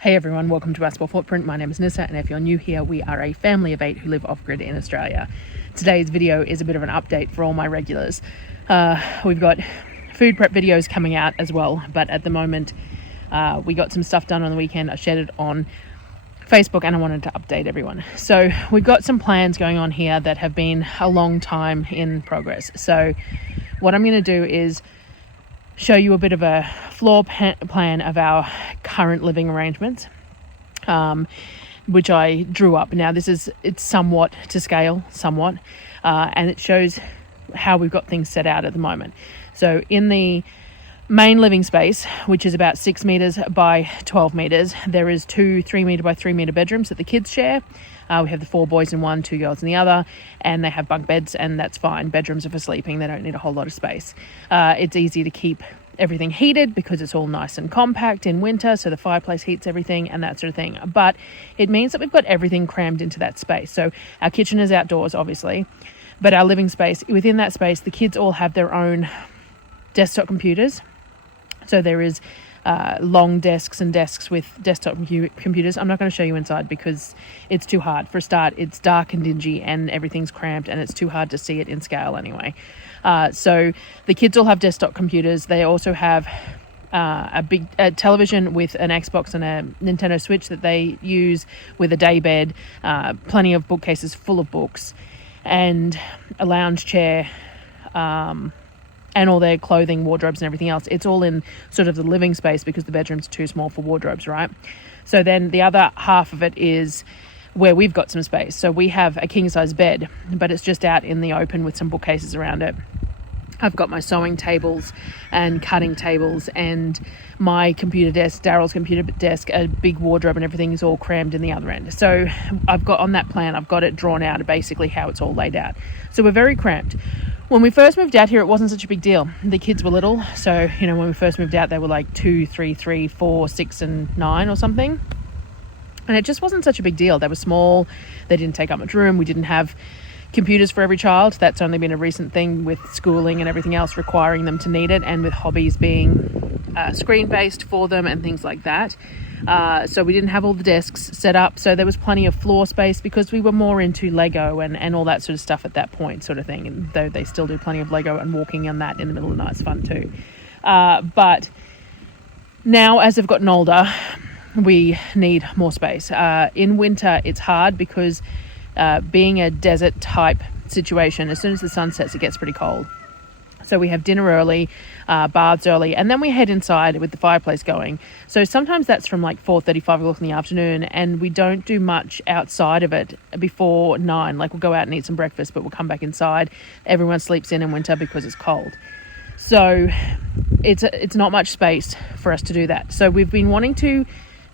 Hey everyone, welcome to Our Small Footprint. My name is Nyssa, and if you're new here, we are a family of 8 who live off-grid in Australia. Today's video is a bit of an update for all my regulars. We've got food prep videos coming out as well, but at the moment we got some stuff done on the weekend. I shared it on Facebook and I wanted to update everyone. So we've got some plans going on here that have been a long time in progress. So what I'm going to do is show you a bit of a floor plan of our current living arrangements, which I drew up. Now it's somewhat to scale, and it shows how we've got things set out at the moment. So in the main living space, which is about 6 meters by 12 meters, there is 2 3-meter by 3-meter bedrooms that the kids share. We have the 4 boys in one, 2 girls in the other, and they have bunk beds, and that's fine. Bedrooms are for sleeping. They don't need a whole lot of space. It's easy to keep everything heated because it's all nice and compact in winter, so the fireplace heats everything and that sort of thing. But it means that we've got everything crammed into that space. So our kitchen is outdoors, obviously, but our living space, within that space, the kids all have their own desktop computers. So there is long desks and desks with desktop computers. I'm not going to show you inside because it's too hard. For a start, it's dark and dingy and everything's cramped and it's too hard to see it in scale anyway. So the kids all have desktop computers. They also have a big television with an Xbox and a Nintendo Switch that they use, with a day bed, plenty of bookcases full of books, and a lounge chair, and all their clothing, wardrobes and everything else. It's all in sort of the living space because the bedroom's too small for wardrobes, right? So then the other half of it is where we've got some space. So we have a king-size bed, but it's just out in the open with some bookcases around it. I've got my sewing tables and cutting tables and my computer desk, Darryl's computer desk, a big wardrobe, and everything is all crammed in the other end. So I've got on that plan, I've got it drawn out, basically how it's all laid out. So we're very cramped. When we first moved out here, it wasn't such a big deal. The kids were little. So, when we first moved out, they were like 2, 3, 4, 6 and 9 or something. And it just wasn't such a big deal. They were small. They didn't take up much room. We didn't have computers for every child. That's only been a recent thing with schooling and everything else requiring them to need it, and with hobbies being screen-based for them and things like that. So we didn't have all the desks set up, so there was plenty of floor space because we were more into Lego and all that sort of stuff at that point, sort of thing. And though they still do plenty of Lego, and walking on that in the middle of the night is fun too. But now, as they've gotten older, we need more space. In winter, it's hard because being a desert type situation, as soon as the sun sets, it gets pretty cold. So we have dinner early, baths early, and then we head inside with the fireplace going. So sometimes that's from like 4:30, 5 o'clock in the afternoon, and we don't do much outside of it before 9. Like, we'll go out and eat some breakfast, but we'll come back inside. Everyone sleeps in winter because it's cold. So it's not much space for us to do that. So we've been wanting to,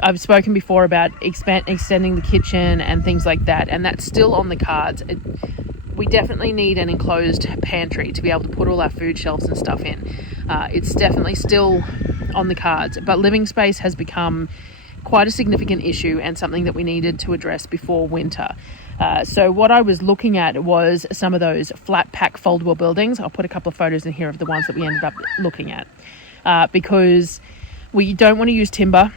I've spoken before about extending the kitchen and things like that, and that's still on the cards. We definitely need an enclosed pantry to be able to put all our food shelves and stuff in. It's definitely still on the cards, but living space has become quite a significant issue and something that we needed to address before winter. So what I was looking at was some of those flat pack foldable buildings. I'll put a couple of photos in here of the ones that we ended up looking at, because we don't want to use timber.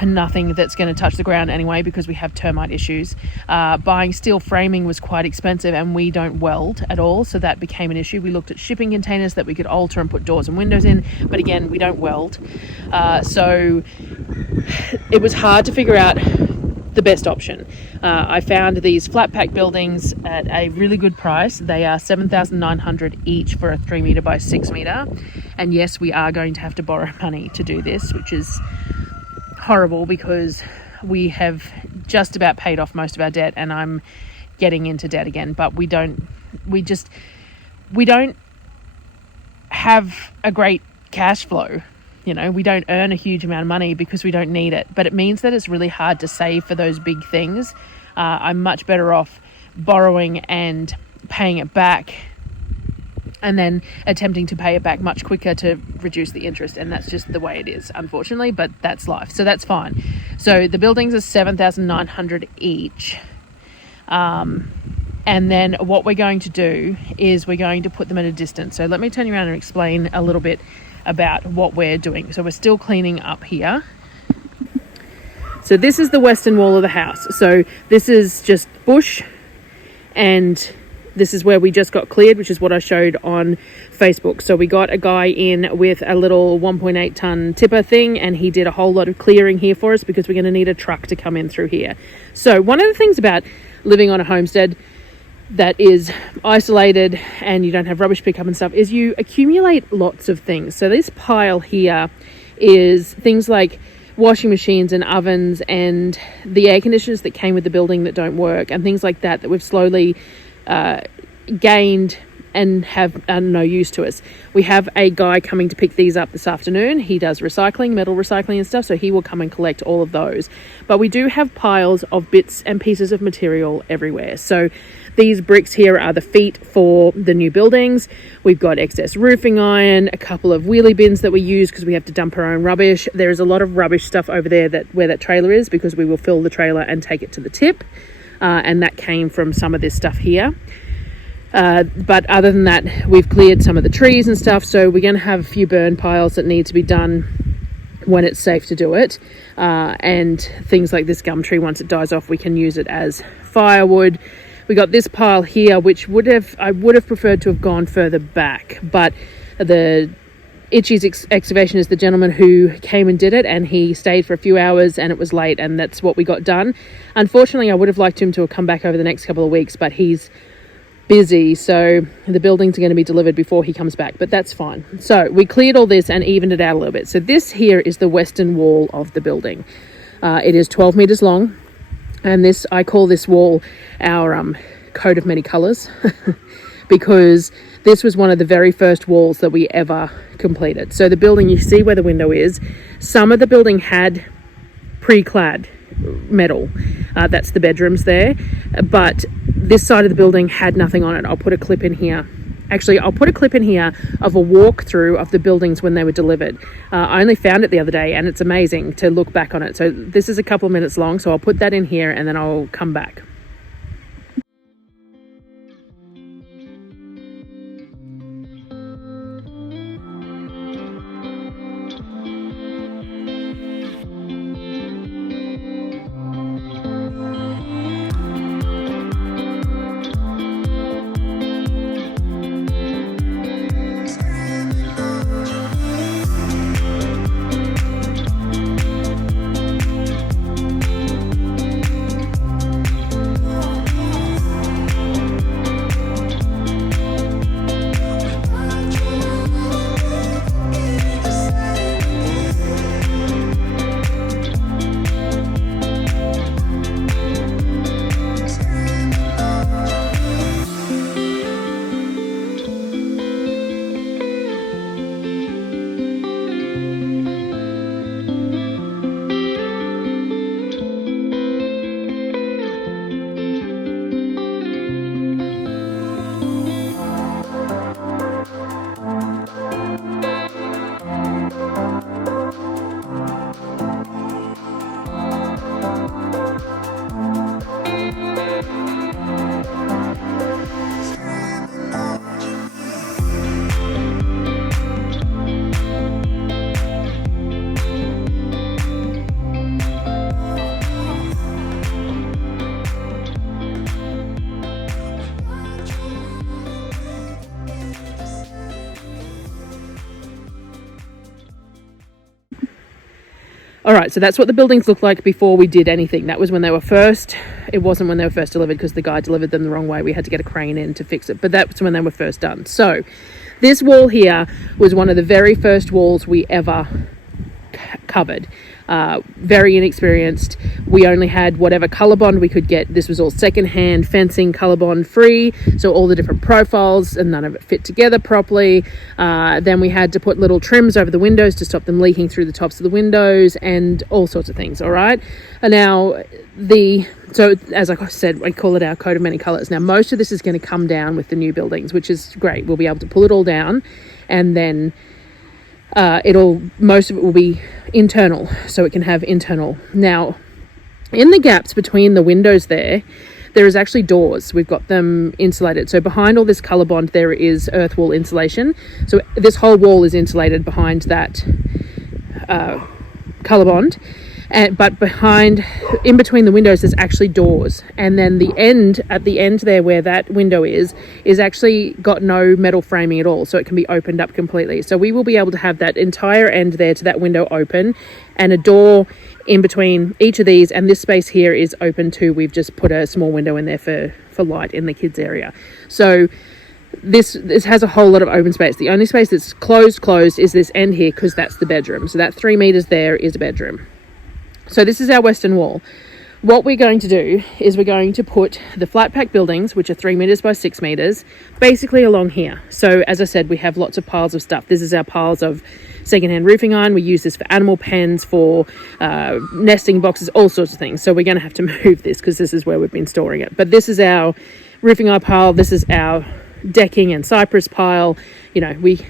Nothing that's going to touch the ground anyway, because we have termite issues. Buying steel framing was quite expensive, and we don't weld at all, so that became an issue. We looked at shipping containers that we could alter and put doors and windows in, but again, we don't weld. So it was hard to figure out the best option. I found these flat pack buildings at a really good price. They are $7,900 each for a 3-meter by 6-meter. And yes, we are going to have to borrow money to do this, which is horrible because we have just about paid off most of our debt, and I'm getting into debt again. But we don't have a great cash flow. We don't earn a huge amount of money because we don't need it, but it means that it's really hard to save for those big things. I'm much better off borrowing and paying it back, and then attempting to pay it back much quicker to reduce the interest. And that's just the way it is, unfortunately, but that's life. So that's fine. So the buildings are $7,900 each. And then what we're going to do is we're going to put them at a distance. So let me turn you around and explain a little bit about what we're doing. So we're still cleaning up here. So this is the western wall of the house. So this is just bush, and this is where we just got cleared, which is what I showed on Facebook. So we got a guy in with a little 1.8 ton tipper thing, and he did a whole lot of clearing here for us because we're going to need a truck to come in through here. So one of the things about living on a homestead that is isolated and you don't have rubbish pickup and stuff is you accumulate lots of things. So this pile here is things like washing machines and ovens and the air conditioners that came with the building that don't work and things like that we've slowly gained and have no use to us. We have a guy coming to pick these up this afternoon. He does recycling, metal recycling and stuff, so he will come and collect all of those. But we do have piles of bits and pieces of material everywhere. So these bricks here are the feet for the new buildings. We've got excess roofing iron, a couple of wheelie bins that we use because we have to dump our own rubbish. There is a lot of rubbish stuff over there where that trailer is, because we will fill the trailer and take it to the tip. And that came from some of this stuff here. But other than that, we've cleared some of the trees and stuff. So we're going to have a few burn piles that need to be done when it's safe to do it. And things like this gum tree, once it dies off, we can use it as firewood. We got this pile here, which I would have preferred to have gone further back, but the Itchy's excavation is the gentleman who came and did it, and he stayed for a few hours and it was late, and that's what we got done. Unfortunately, I would have liked him to have come back over the next couple of weeks, but he's busy, so the buildings are going to be delivered before he comes back, but that's fine. So we cleared all this and evened it out a little bit. So this here is the western wall of the building. It is 12 meters long. And this, I call this wall our coat of many colours because this was one of the very first walls that we ever completed. So the building, you see where the window is, some of the building had pre-clad metal. That's the bedrooms there. But this side of the building had nothing on it. I'll put a clip in here. Actually, I'll put a clip in here of a walkthrough of the buildings when they were delivered. I only found it the other day, and it's amazing to look back on it. So this is a couple of minutes long, so I'll put that in here and then I'll come back. All right, so that's what the buildings looked like before we did anything. That was when they were first. It wasn't when they were first delivered because the guy delivered them the wrong way. We had to get a crane in to fix it, but that's when they were first done. So this wall here was one of the very first walls we ever covered. Very inexperienced. We only had whatever color bond we could get. This was all secondhand fencing, color bond free, so all the different profiles, and none of it fit together properly. Then we had to put little trims over the windows to stop them leaking through the tops of the windows and all sorts of things. All right, and now so as I said, I call it our coat of many colors. Now most of this is going to come down with the new buildings, which is great. We'll be able to pull it all down, and then most of it will be internal, so it can have internal. Now, in the gaps between the windows there is actually doors. We've got them insulated. So behind all this colour bond, there is earth wall insulation. So this whole wall is insulated behind that colour bond. but in between the windows, there's actually doors. And then at the end there where that window is actually got no metal framing at all. So it can be opened up completely. So we will be able to have that entire end there to that window open, and a door in between each of these. And this space here is open too. We've just put a small window in there for light in the kids area. So this has a whole lot of open space. The only space that's closed is this end here, because that's the bedroom. So that 3 meters there is a bedroom. So this is our western wall. What we're going to do is we're going to put the flat pack buildings, which are 3 meters by 6 meters, basically along here. So as I said, we have lots of piles of stuff. This is our piles of secondhand roofing iron. We use this for animal pens, for nesting boxes, all sorts of things. So we're going to have to move this because this is where we've been storing it. But this is our roofing iron pile. This is our decking and cypress pile. You know, we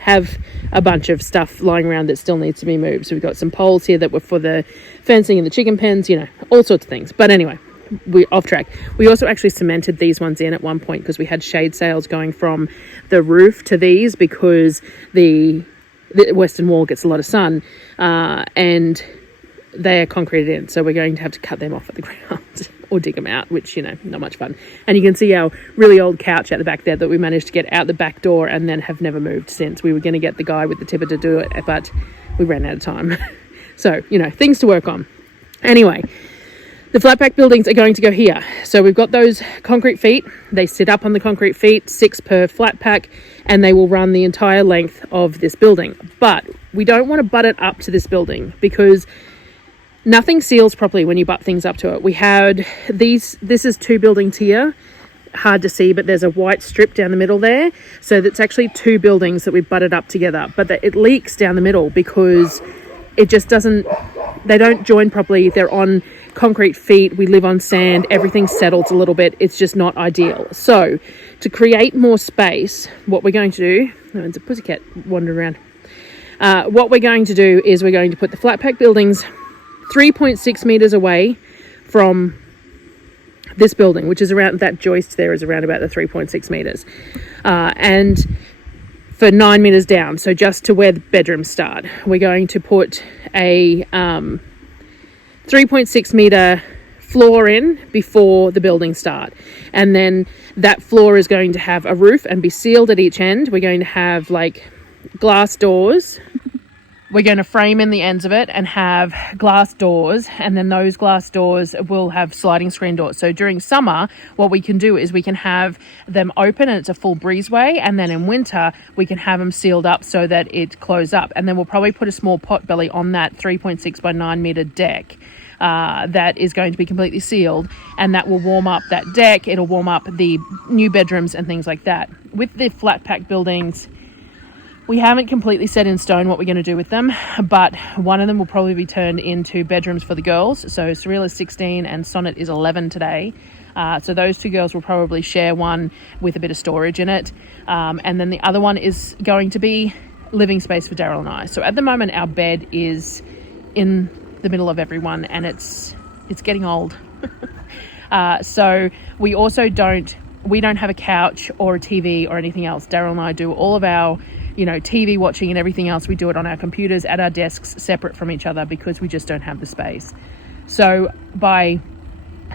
have a bunch of stuff lying around that still needs to be moved. So we've got some poles here that were for the fencing and the chicken pens, you know, all sorts of things. But anyway, we're off track. We also actually cemented these ones in at one point because we had shade sails going from the roof to these, because the western wall gets a lot of sun, and they are concreted in. So we're going to have to cut them off at the ground or dig them out, which, you know, not much fun. And you can see our really old couch at the back there that we managed to get out the back door and then have never moved since. We were going to get the guy with the tipper to do it, but we ran out of time. So, you know, things to work on. Anyway, the flat pack buildings are going to go here. So we've got those concrete feet. They sit up on the concrete feet, 6 per flat pack, and they will run the entire length of this building. But we don't want to butt it up to this building because nothing seals properly when you butt things up to it. We had this is 2 buildings here. Hard to see, but there's a white strip down the middle there. So that's actually 2 buildings that we've butted up together. But it leaks down the middle because it just they don't join properly. They're on concrete feet. We live on sand. Everything settles a little bit. It's just not ideal. So to create more space, what we're going to do, there's a pussycat wandering around. What we're going to do is we're going to put the flat pack buildings 3.6 meters away from this building, which is around, that joist there is around about the 3.6 meters, and for 9 meters down, so just to where the bedrooms start, we're going to put a 3.6 meter floor in before the buildings start, and then that floor is going to have a roof and be sealed at each end. We're going to have like glass doors. We're going to frame in the ends of it and have glass doors, and then those glass doors will have sliding screen doors. So during summer, what we can do is we can have them open and it's a full breezeway, and then in winter we can have them sealed up so that it closes up. And then we'll probably put a small pot belly on that 3.6 by 9 meter deck that is going to be completely sealed, and that will warm up that deck. It'll warm up the new bedrooms and things like that. With the flat pack buildings, we haven't completely set in stone what we're going to do with them, but one of them will probably be turned into bedrooms for the girls. So Surreal is 16 and Sonnet is 11 today. So those 2 girls will probably share one with a bit of storage in it. And then the other one is going to be living space for Darryl and I. So at the moment, our bed is in the middle of everyone, and it's getting old. So we also don't have a couch or a TV or anything else. Darryl and I do all of our TV watching and everything else. We do it on our computers at our desks, separate from each other, because we just don't have the space. So by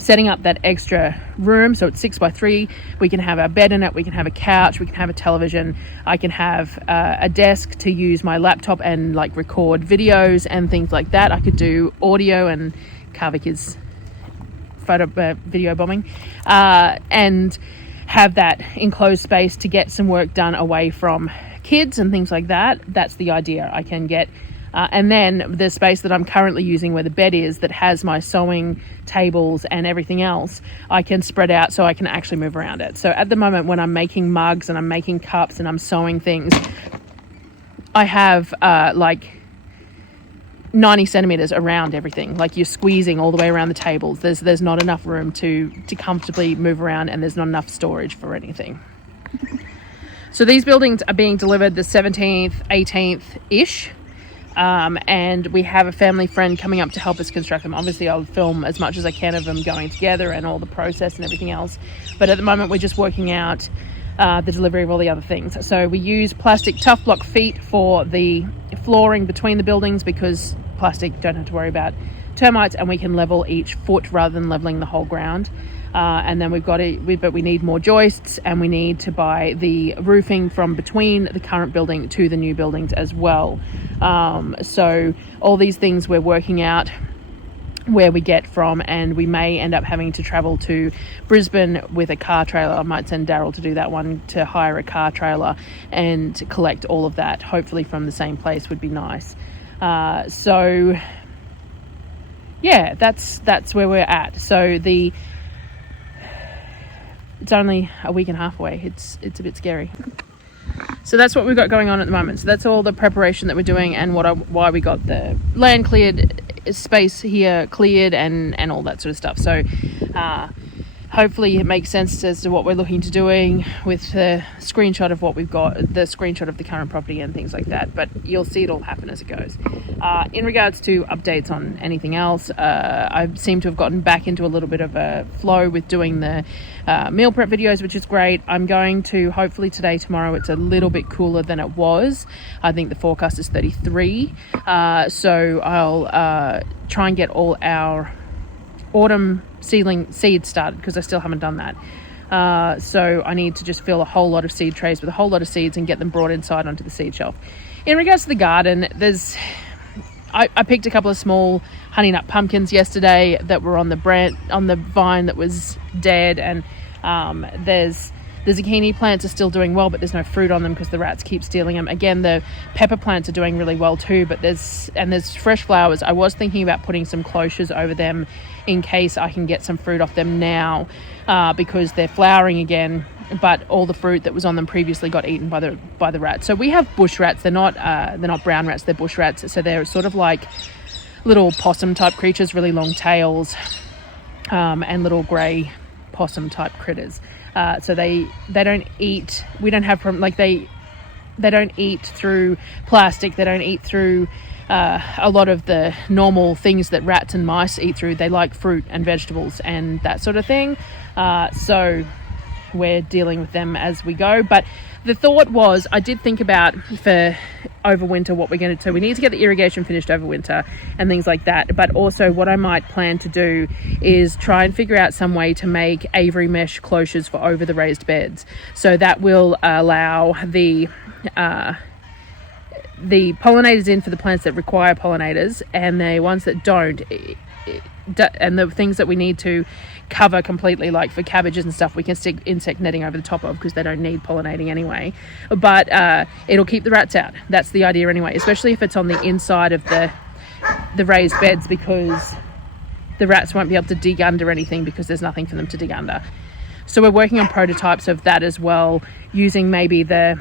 setting up that extra room, so it's 6 by 3, we can have our bed in it, we can have a couch, we can have a television, I can have a desk to use my laptop and like record videos and things like that. I could do audio, and Kavik is video bombing, and have that enclosed space to get some work done away from kids and things like that. That's the idea. I can get and then the space that I'm currently using where the bed is, that has my sewing tables and everything else, I can spread out so I can actually move around it. So at the moment, when I'm making mugs and I'm making cups and I'm sewing things, I have like 90 centimeters around everything. Like, you're squeezing all the way around the tables. There's not enough room to comfortably move around, and there's not enough storage for anything. So these buildings are being delivered the 17th, 18th-ish. And we have a family friend coming up to help us construct them. Obviously, I'll film as much as I can of them going together and all the process and everything else. But at the moment, we're just working out the delivery of all the other things. So we use plastic tough block feet for the flooring between the buildings, because plastic, don't have to worry about termites, and we can level each foot rather than leveling the whole ground. And then but we need more joists, and we need to buy the roofing from between the current building to the new buildings as well. So all these things we're working out where we get from, and we may end up having to travel to Brisbane with a car trailer. I might send Darryl to do that one, to hire a car trailer and collect all of that, hopefully from the same place would be nice. So yeah, that's where we're at. So it's only a week and a half away. It's a bit scary. So that's what we've got going on at the moment. So that's all the preparation that we're doing, and why we got the land cleared, space here cleared, and all that sort of stuff. So hopefully it makes sense as to what we're looking to doing with the screenshot of what we've got, the screenshot of the current property and things like that. But you'll see it all happen as it goes. In regards to updates on anything else, I seem to have gotten back into a little bit of a flow with doing the meal prep videos, which is great. I'm going to, hopefully today, tomorrow, it's a little bit cooler than it was. I think the forecast is 33. So I'll try and get all our autumn seeds started, because I still haven't done that. So I need to just fill a whole lot of seed trays with a whole lot of seeds and get them brought inside onto the seed shelf. In regards to the garden, I picked a couple of small honey nut pumpkins yesterday that were on the vine that was dead, and the zucchini plants are still doing well, but there's no fruit on them because the rats keep stealing them. Again, the pepper plants are doing really well too, but there's fresh flowers. I was thinking about putting some cloches over them in case I can get some fruit off them now, because they're flowering again, but all the fruit that was on them previously got eaten by the rats. So we have bush rats. They're not brown rats, they're bush rats. So they're sort of like little possum type creatures, really long tails, and little grey possum type critters. So they don't eat. We don't have they don't eat through plastic. They don't eat through a lot of the normal things that rats and mice eat through. They like fruit and vegetables and that sort of thing. So we're dealing with them as we go. But the thought was, I did think about for over winter what we're going to do. We need to get the irrigation finished over winter and things like that. But also what I might plan to do is try and figure out some way to make Avery mesh cloches for over the raised beds. So that will allow the pollinators in for the plants that require pollinators, and the ones that don't, and the things that we need to cover completely, like for cabbages and stuff, we can stick insect netting over the top of, because they don't need pollinating anyway. But it'll keep the rats out. That's the idea anyway, especially if it's on the inside of the raised beds, because the rats won't be able to dig under anything because there's nothing for them to dig under. So we're working on prototypes of that as well, using maybe the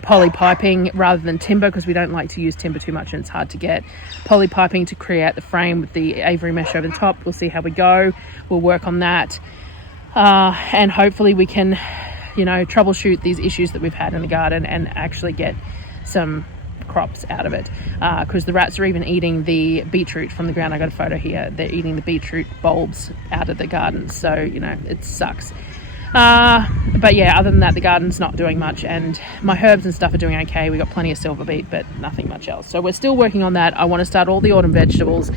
poly piping rather than timber, because we don't like to use timber too much and it's hard to get. Poly piping to create the frame with the Avery mesh over the top. We'll see how we go. We'll work on that, and hopefully we can, troubleshoot these issues that we've had in the garden and actually get some crops out of it, because the rats are even eating the beetroot from the ground. I got a photo here. They're eating the beetroot bulbs out of the garden, so it sucks. But yeah, other than that, the garden's not doing much, and my herbs and stuff are doing okay. We got plenty of silver beet, but nothing much else. So we're still working on that. I want to start all the autumn vegetables.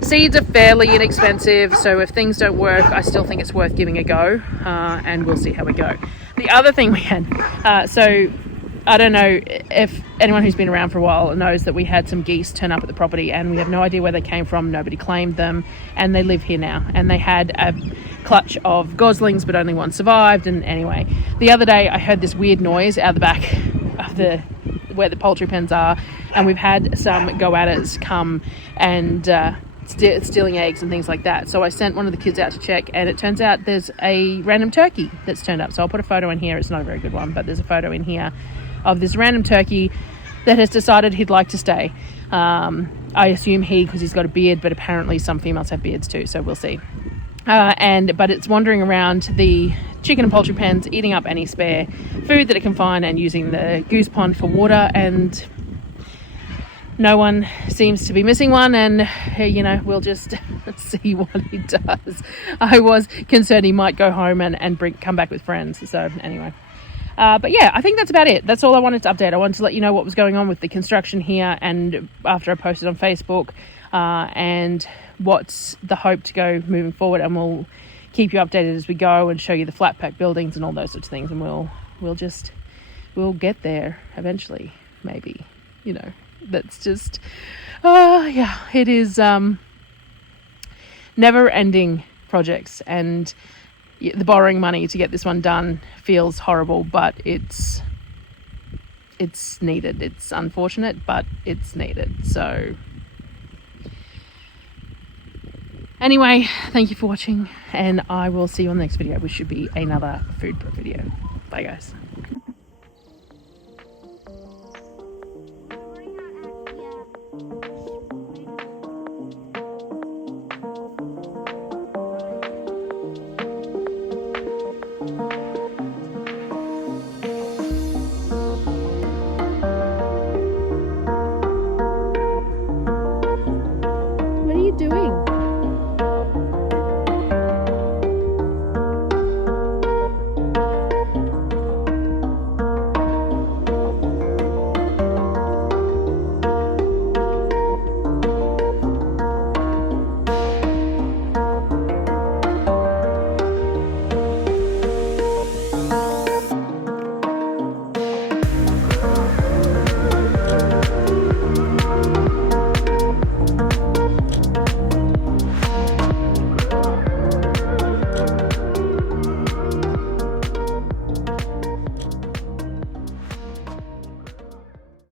Seeds are fairly inexpensive, so if things don't work, I still think it's worth giving a go, and we'll see how we go. The other thing we had, so I don't know if anyone who's been around for a while knows that we had some geese turn up at the property, and we have no idea where they came from. Nobody claimed them, and they live here now. And they had a clutch of goslings, but only one survived. And anyway, the other day I heard this weird noise out the back of where the poultry pens are, and we've had some goannas come and stealing eggs and things like that. So I sent one of the kids out to check, and it turns out there's a random turkey that's turned up. So I'll put a photo in here. It's not a very good one, but there's a photo in here of this random turkey that has decided he'd like to stay. I assume because he's got a beard, but apparently some females have beards too, so we'll see. But it's wandering around the chicken and poultry pens, eating up any spare food that it can find, and using the goose pond for water, and no one seems to be missing one, and we'll just see what he does. I was concerned he might go home and come back with friends. So anyway, But yeah, I think that's about it. That's all I wanted to update. I wanted to let you know what was going on with the construction here, and after I posted on Facebook, and what's the hope to go moving forward, and we'll keep you updated as we go and show you the flat pack buildings and all those sorts of things, and we'll get there eventually, maybe. You know, that's just yeah, it is never ending projects, and the borrowing money to get this one done feels horrible, but it's needed. It's unfortunate, but it's needed. So anyway, thank you for watching, and I will see you on the next video, which should be another food prep video. Bye guys. What are you doing?